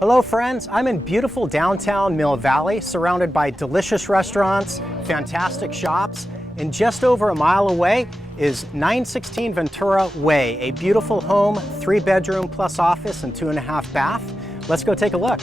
Hello friends, I'm in beautiful downtown Mill Valley, surrounded by delicious restaurants, fantastic shops, and just over a mile away is 916 Ventura Way, a beautiful home, 3-bedroom plus office and 2.5 bath. Let's go take a look.